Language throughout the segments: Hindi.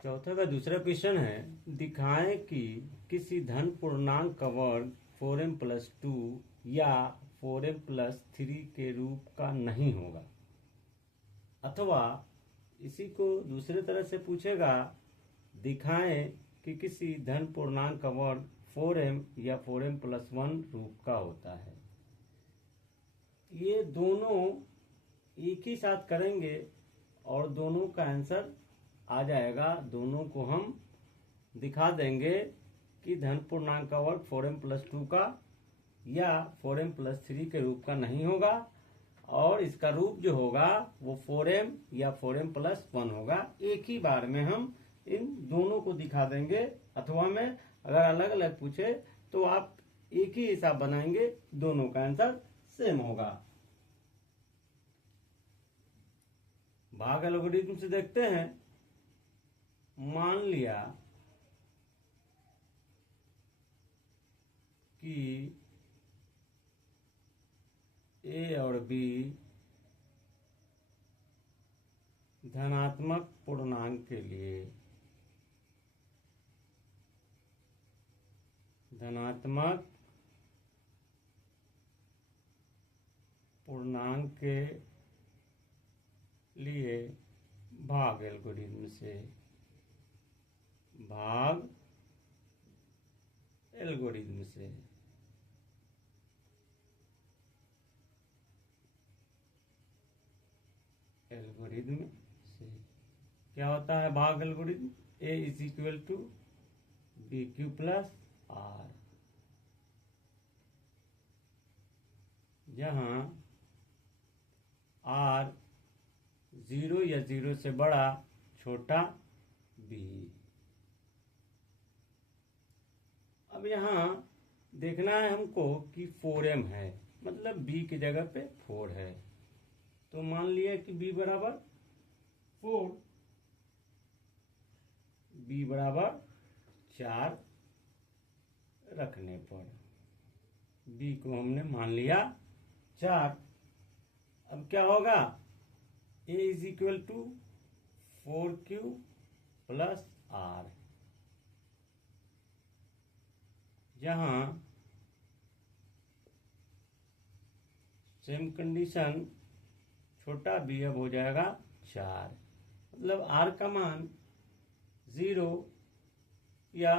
चौथा का दूसरा क्वेश्चन है, दिखाएं कि किसी धन पूर्णांक का वर्ग 4m+2 या 4m+3 के रूप का नहीं होगा। अथवा इसी को दूसरे तरह से पूछेगा, दिखाएं कि किसी धन पूर्णांक का वर्ग 4m या 4m+1 रूप का होता है। ये दोनों एक ही साथ करेंगे और दोनों का आंसर आ जाएगा। दोनों को हम दिखा देंगे कि धन पूर्णांक का वर्ग 4m+2 का या 4m+3 के रूप का नहीं होगा, और इसका रूप जो होगा वो 4m या 4m+1 होगा। एक ही बार में हम इन दोनों को दिखा देंगे। अथवा में अगर अलग अलग पूछे तो आप एक ही हिसाब बनाएंगे, दोनों का आंसर सेम होगा। भाग एल्गोरिथम से देखते हैं। मान लिया कि ए और बी धनात्मक पूर्णांक के लिए धनात्मक पूर्णांक के लिए भाग एल्गोरिथम से क्या होता है भाग एल्गोरिथम? A = BQ + R, जहां R 0 या 0 से बड़ा छोटा b। अब यहाँ देखना है हमको कि 4m है, मतलब b की जगह पे 4 है। तो मान लिया कि b बराबर 4, b बराबर 4 रखने पर b को हमने मान लिया 4। अब क्या होगा? A = 4Q + R, जहां सेम कंडीशन छोटा b अब हो जाएगा 4, मतलब R का मान 0 या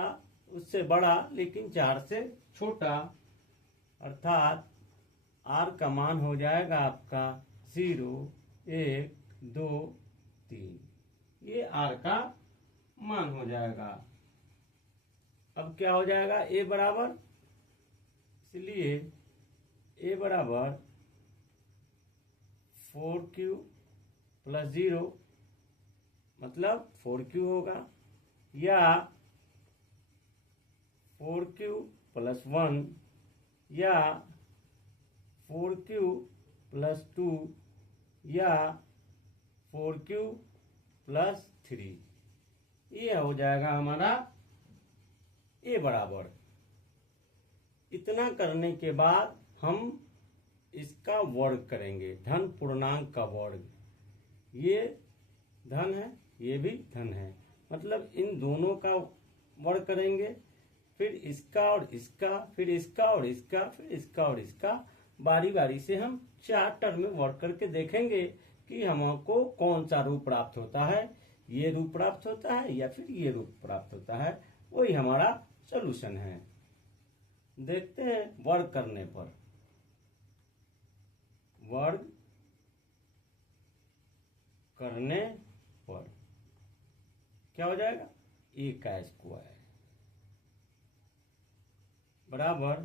उससे बड़ा लेकिन 4 से छोटा, अर्थात R का मान हो जाएगा आपका 0, 1, 2, 3। ये R का मान हो जाएगा। अब क्या हो जाएगा? A बराबर, इसलिए A बराबर 4Q + 0, मतलब 4Q होगा, या 4Q + 1, या 4Q + 2, या 4Q + 3। ये हो जाएगा हमारा A बराबर। इतना करने के बाद हम इसका वर्ग करेंगे, धन पूर्णांक का वर्ग। ये धन है, ये भी धन है, मतलब इन दोनों का वर्ग करेंगे, फिर इसका और इसका, फिर इसका और इसका, फिर इसका और इसका, बारी बारी से हम 4 टर्म में वर्क करके देखेंगे कि हमको कौन सा रूप प्राप्त होता है। ये रूप प्राप्त होता है या फिर ये रूप प्राप्त होता है, वही हमारा सॉल्यूशन है। देखते हैं वर्ग करने पर। वर्ग करने पर क्या हो जाएगा? A का स्क्वायर बराबर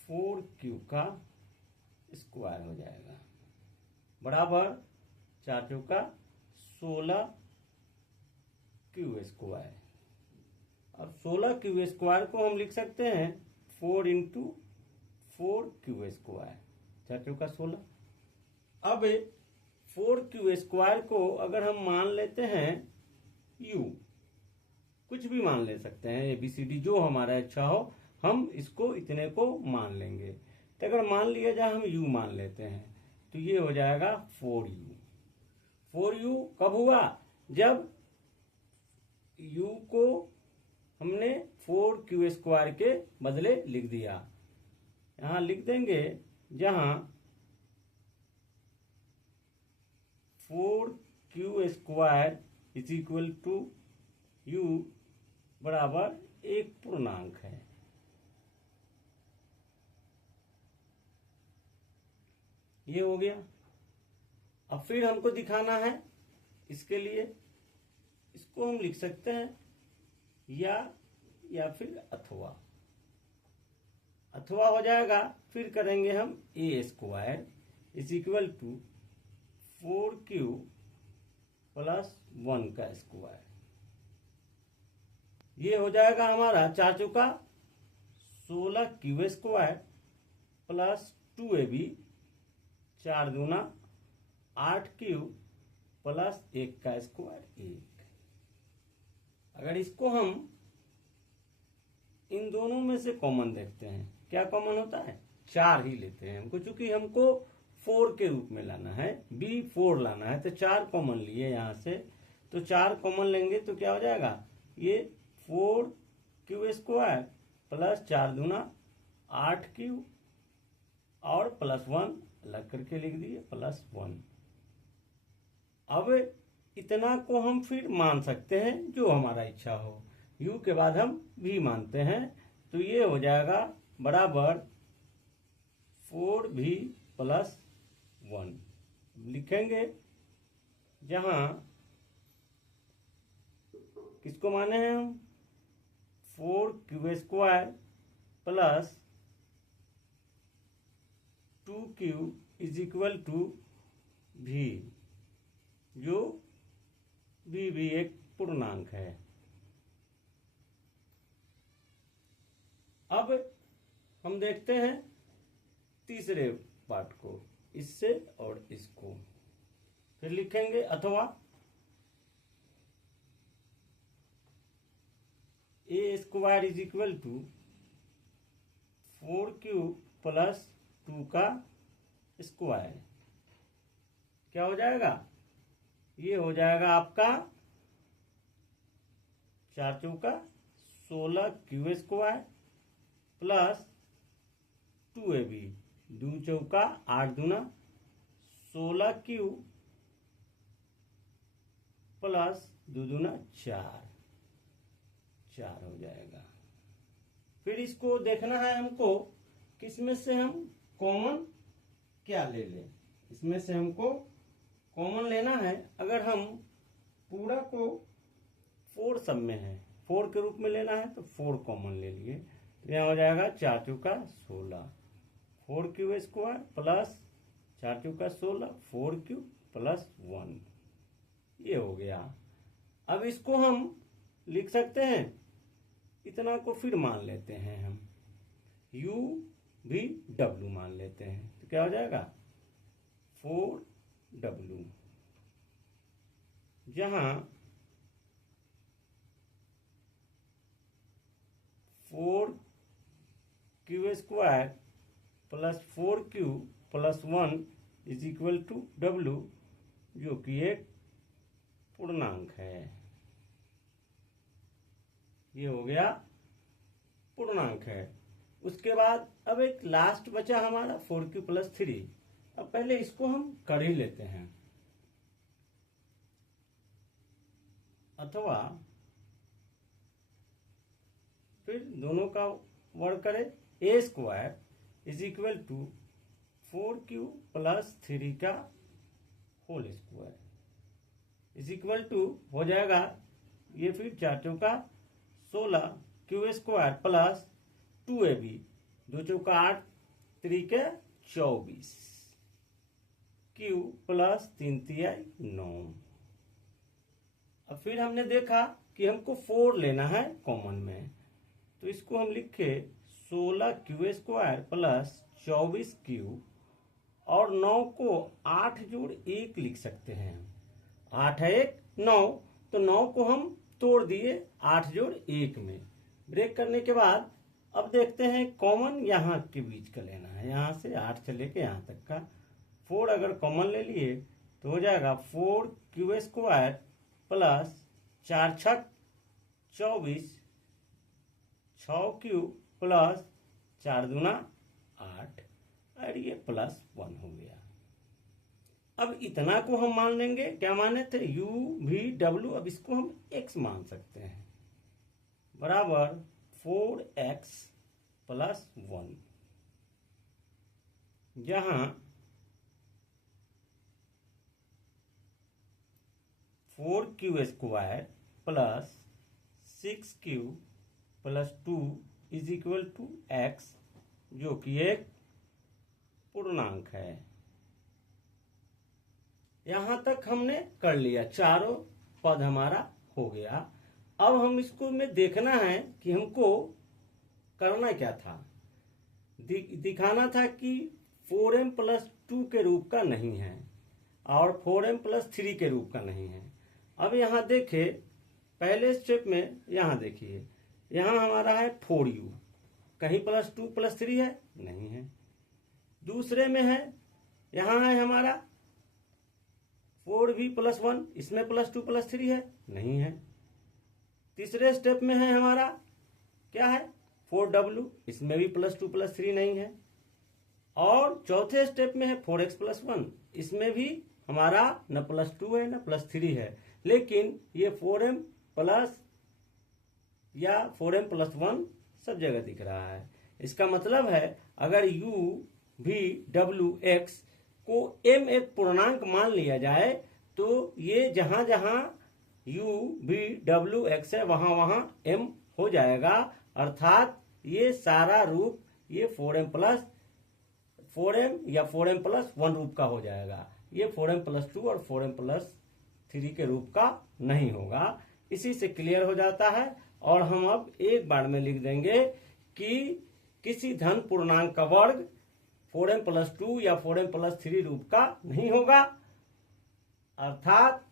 4Q का स्क्वायर हो जाएगा, बराबर 4 चौका 16Q²। अब 16Q² को हम लिख सकते हैं 4 × 4Q², 4 चौका 16। अब 4Q² को अगर हम मान लेते हैं U, कुछ भी मान ले सकते हैं, ABCD जो हमारा अच्छा हो, हम इसको इतने को मान लेंगे। तो अगर मान लिया जाए हम U मान लेते हैं, तो ये हो जाएगा 4U। 4U कब हुआ? जब u को हमने 4q² के बदले लिख दिया। यहां लिख देंगे जहां 4q² is equal to u बराबर एक पूर्णांक है। ये हो गया। अब फिर हमको दिखाना है, इसके लिए इसको हम लिख सकते हैं या फिर अथवा हो जाएगा। फिर करेंगे हम a² is equal to 4q plus 1 का स्क्वायर। ये हो जाएगा हमारा 4 चौका 16q² प्लस 2ab 4 दूना 8q प्लस 1 का स्क्वायर 1। अगर इसको हम इन दोनों में से कॉमन देखते हैं, क्या कॉमन होता है? 4 ही लेते हैं हमको, चूंकि हमको 4 के रूप में लाना है, b4 लाना है, तो 4 कॉमन लिए यहां से। तो 4 कॉमन लेंगे तो क्या हो जाएगा? ये 4q² प्लस 4 दूना 8q और प्लस 1 अलग करके लिख दिए प्लस 1। अब इतना को हम फिर मान सकते हैं जो हमारा इच्छा हो। u के बाद हम v मानते हैं, तो ये हो जाएगा बराबर 4v प्लस 1 लिखेंगे, जहां किसको माने हैं हम? 4q² plus 2q is equal to v, जो v भी एक पूर्णांक है। अब हम देखते हैं तीसरे पार्ट को, इससे और इसको फिर लिखेंगे अथवा a² is equal to 4q plus 2 का स्क्वायर। क्या हो जाएगा? ये हो जाएगा आपका 4 चौका 16q² प्लस 2ab 2 चौका 8 दूना 16q प्लस 2 दूना 4 हो जाएगा। फिर इसको देखना है हमको किसमें से हम कॉमन क्या ले लें। इसमें से हमको कॉमन लेना है। अगर हम पूरा को 4 सब में है, 4 के रूप में लेना है तो 4 कॉमन ले लिए, तो यहाँ हो जाएगा 4 चौका 16 4q² प्लस 4 चौका 16 4q प्लस 1। ये हो गया। अब इसको हम लिख सकते हैं, इतना को फिर मान लेते हैं हम, u भी w मान लेते हैं, तो क्या हो जाएगा 4w, जहां 4q² plus 4q plus 1 is equal to w, जो कि एक पूर्णांक है। ये हो गया पूर्णांक है। उसके बाद अब एक लास्ट बचा हमारा 4q प्लस 3। अब पहले इसको हम कर ही लेते हैं, अथवा फिर दोनों का वर्ग करें। a² is equal to 4q plus 3 का whole square is equal to हो जाएगा, ये फिर 4 चौका 16q² प्लस 2ab 2 चौका 8 3 के 24 q प्लस 3 तिहाई 9। अब फिर हमने देखा कि हमको 4 लेना है कॉमन में, तो इसको हम लिखे 16q² प्लस 24q और 9 को 8 जोड़ 1 लिख सकते हैं। 8 है 1 9, तो 9 को हम तोड़ दिए 8 जोड़ 1 में। ब्रेक करने के बाद अब देखते हैं कॉमन यहाँ के बीच का लेना है, यहाँ से 8 से लेके यहाँ तक का। 4 अगर कॉमन ले लिए तो हो जाएगा 4q² प्लस 4 छक 24 6 क्यूब प्लस 4 दूना 8 और ये +1 हो गया। अब इतना को हम मान लेंगे, क्या माने थे, u v w, अब इसको हम x मान सकते हैं, बराबर 4x + 1, जहां 4q² plus 6q plus 2 = x, जो कि एक पूर्णांक है। यहां तक हमने कर लिया, चारों पद हमारा हो गया। अब हम इसको में देखना है कि हमको करना क्या था, दिखाना था कि 4m + 2 के रूप का नहीं है और 4m + 3 के रूप का नहीं है। अब यहाँ देखे, पहले स्टेप में यहाँ देखिए, यहाँ हमारा है 4u, कहीं +2 + 3 है, नहीं है। दूसरे में है, यहाँ है हमारा 4v + 1, इसमें +2 + 3 है, नहीं है। तीसरे स्टेप में है हमारा क्या है, 4w, इसमें भी +2 + 3 नहीं है। और चौथे स्टेप में है 4x + 1, इसमें भी हमारा न +2 है न +3 है, लेकिन ये 4m प्लस या 4m + 1 सब जगह दिख रहा है। इसका मतलब है अगर u v w x को m एक पूर्णांक मान लिया जाए तो ये जहां जहां u v w x है वहां वहां m हो जाएगा, अर्थात ये सारा रूप ये 4m या 4m + 1 रूप का हो जाएगा। ये 4m + 2 और 4m + 3 के रूप का नहीं होगा। इसी से क्लियर हो जाता है। और हम अब एक बार में लिख देंगे कि किसी धन पूर्णांक का वर्ग 4m + 2 या 4m + 3 रूप का नहीं होगा, अर्थात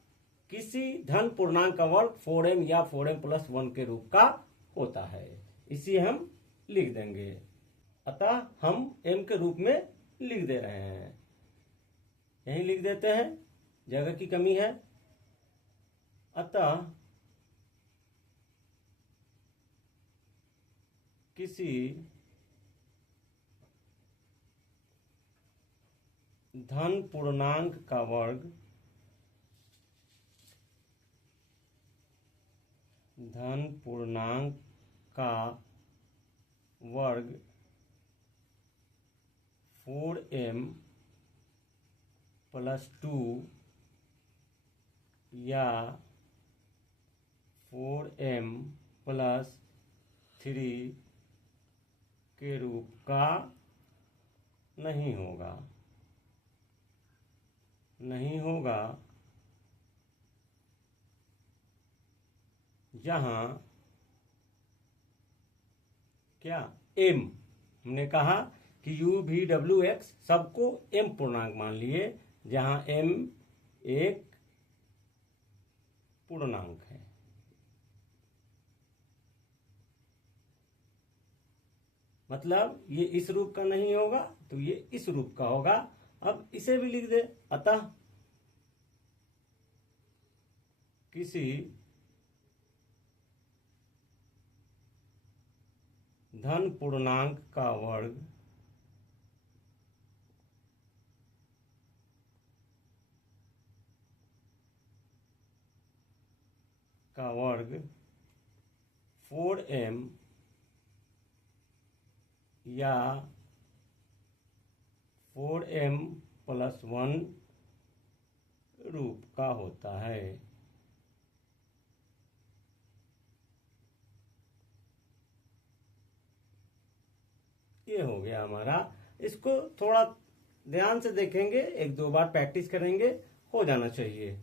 किसी धन पूर्णांक का वर्ग 4m या 4m + 1 के रूप का होता है। इसी हम लिख देंगे। अतः हम m के रूप में लिख दे रहे हैं, यही लिख देते हैं, जगह की कमी है। अतः किसी धन पूर्णांक का वर्ग वर्ग 4m + 2 या 4m + 3 के रूप का नहीं होगा, जहां क्या m, हमने कहा कि u v w x सबको m पूर्णांक मान लिए, जहां m एक पूर्णांक है। मतलब ये इस रूप का नहीं होगा तो ये इस रूप का होगा। अब इसे भी लिख दे। अतः किसी धन पूर्णांक का वर्ग 4m या 4m + 1 रूप का होता है। ये हो गया हमारा। इसको थोड़ा ध्यान से देखेंगे, 1-2 बार प्रैक्टिस करेंगे, हो जाना चाहिए।